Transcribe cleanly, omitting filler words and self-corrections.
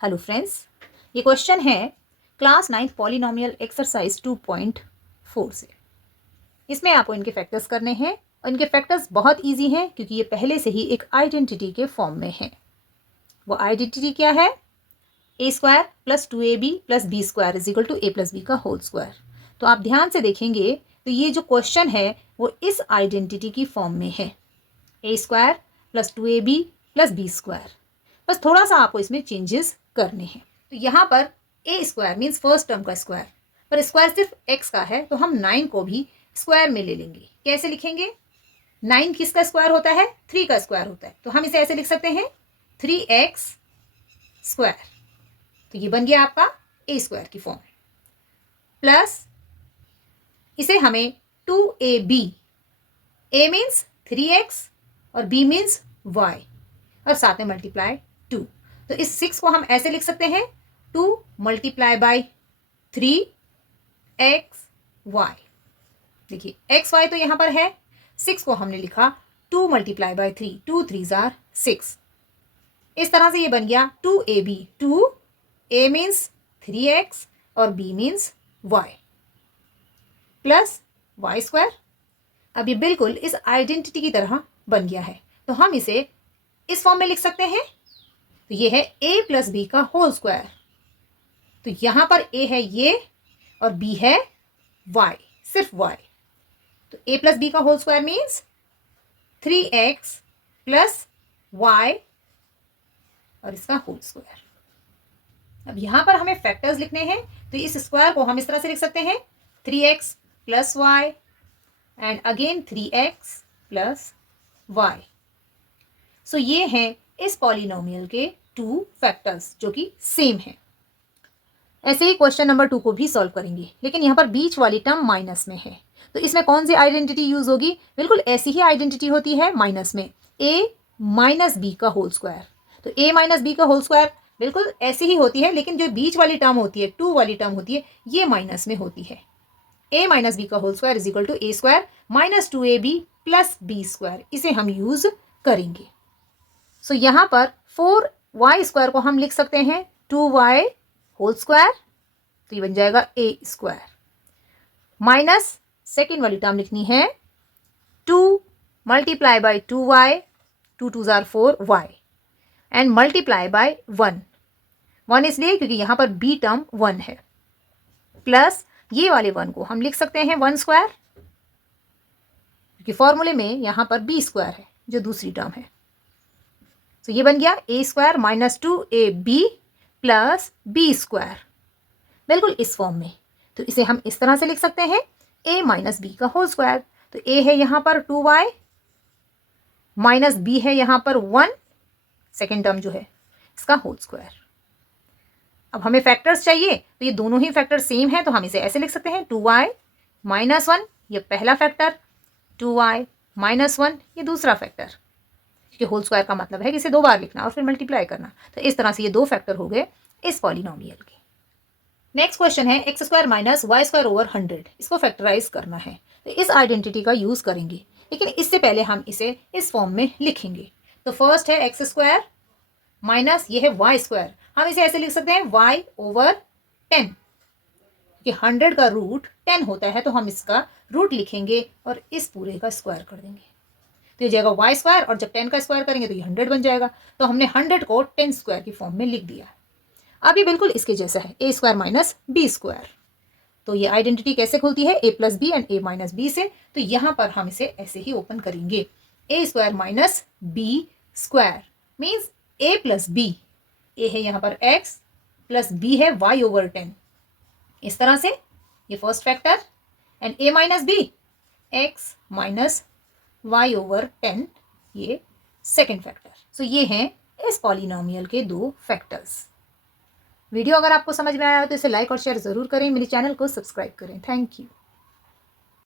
Hello friends, ये question है class 9th polynomial exercise 2.4 से। इसमें आपको इनके फैक्टर्स करने हैं और इनके फैक्टर्स बहुत इजी हैं क्योंकि ये पहले से ही एक आइडेंटिटी के फॉर्म में है। वो आइडेंटिटी क्या है? a square plus 2ab plus B square is equal to a plus B का होल स्क्वायर। तो आप ध्यान से देखेंगे तो ये जो क्वेश्चन है वो इस आइडेंटिटी की फॉर्म में है, a square plus 2ab plus B square. बस थोड़ा सा आपको इसमें चेंजेस करने हैं। तो यहाँ पर ए स्क्वायर मीन्स फर्स्ट टर्म का स्क्वायर, पर स्क्वायर सिर्फ एक्स का है तो हम 9 को भी स्क्वायर में ले लेंगे। कैसे लिखेंगे? 9 किसका स्क्वायर होता है? 3 का स्क्वायर होता है, तो हम इसे ऐसे लिख सकते हैं 3x स्क्वायर। तो ये बन गया आपका ए स्क्वायर की फॉर्म। प्लस इसे हमें 2ab, a मीन्स 3x और b मीन्स y, और साथ में मल्टीप्लाई 2। तो इस 6 को हम ऐसे लिख सकते हैं 2 मल्टीप्लाई बाई 3x y। देखिए एक्स वाई तो यहाँ पर है, 6 को हमने लिखा 2 मल्टीप्लाई बाई 3, 2 3 जार 6। इस तरह से ये बन गया 2ab, 2a मीन्स 3x और b means y plus y square. अब ये बिल्कुल इस आइडेंटिटी की तरह बन गया है, तो हम इसे इस फॉर्म में लिख सकते हैं। तो ये है a प्लस बी का होल स्क्वायर। तो यहां पर a है ये और b है y, सिर्फ y। तो a प्लस बी का whole square means 3x plus y और इसका होल स्क्वायर। अब यहां पर हमें फैक्टर्स लिखने हैं, तो इस स्क्वायर को हम इस तरह से लिख सकते हैं 3x plus y and again 3x plus y। सो ये हैं इस पॉलिनोमियल के 2 फैक्टर्स जो कि सेम है। ऐसे ही क्वेश्चन नंबर 2 को भी सॉल्व करेंगे, लेकिन यहाँ पर बीच वाली टर्म माइनस में है, तो इसमें कौन सी आइडेंटिटी यूज होगी? बिल्कुल ऐसी ही आइडेंटिटी होती है माइनस में, a माइनस बी का होल स्क्वायर। तो a माइनस बी का होल स्क्वायर बिल्कुल ऐसी ही होती है, लेकिन जो बीच वाली टर्म होती है, 2 वाली टर्म होती है, ये माइनस में होती है। a माइनस बी का whole square is equal to a square minus 2ab plus B square, इसे हम यूज करेंगे। सो यहाँ पर 4y स्क्वायर को हम लिख सकते हैं 2y होल स्क्वायर, तो ये बन जाएगा a स्क्वायर माइनस सेकेंड वाली टर्म लिखनी है 2 multiply by 2y, 2 2 jar 4y and multiply by 1 इसलिए क्योंकि यहाँ पर b टर्म 1 है, प्लस ये वाले 1 को हम लिख सकते हैं 1 स्क्वायर, क्योंकि फॉर्मूले में यहाँ पर b स्क्वायर है जो दूसरी टर्म है। तो ये बन गया a square minus 2ab plus b square, बिल्कुल इस फॉर्म में। तो इसे हम इस तरह से लिख सकते हैं a माइनस बी का होल स्क्वायर। तो a है यहाँ पर 2y माइनस b है यहाँ पर 1, सेकेंड टर्म जो है इसका होल स्क्वायर। अब हमें फैक्टर्स चाहिए, तो ये दोनों ही फैक्टर सेम है, तो हम इसे ऐसे लिख सकते हैं 2y माइनस 1 ये पहला फैक्टर, 2y माइनस 1 ये दूसरा फैक्टर, क्योंकि होल स्क्वायर का मतलब है कि इसे 2 बार लिखना और फिर मल्टीप्लाई करना। तो इस तरह से ये 2 फैक्टर हो गए इस पॉलिनोमियल के। नेक्स्ट क्वेश्चन है X square minus Y square over 100, इसको फैक्टराइज करना है। तो इस आइडेंटिटी का यूज करेंगे, लेकिन इससे पहले हम इसे इस फॉर्म में लिखेंगे। तो फर्स्ट है एक्स स्क्वायर माइनस ये है वाई स्क्वायर, हम इसे ऐसे लिख सकते हैं वाई ओवर 10, कि 100 का रूट 10 होता है, तो हम इसका रूट लिखेंगे और इस पूरे का स्क्वायर कर देंगे, तो ये जाएगा वाई स्क्वायर, और जब 10 का स्क्वायर करेंगे तो ये 100 बन जाएगा। तो हमने 100 को 10 स्क्वायर की फॉर्म में लिख दिया। अब ये बिल्कुल इसके जैसा है a square minus B square. तो ये आइडेंटिटी कैसे खुलती है? a plus B and a minus B से। तो यहाँ पर हम इसे ऐसे ही ओपन करेंगे, a square minus B square means a plus B, a है यहाँ पर x प्लस b है y ओवर 10, इस तरह से ये first factor, and a minus B x minus y over 10 ये सेकेंड फैक्टर। सो ये हैं इस पॉलिनोमियल के 2 फैक्टर्स। वीडियो अगर आपको समझ में आया हो तो इसे लाइक और शेयर ज़रूर करें, मेरे चैनल को सब्सक्राइब करें। Thank you.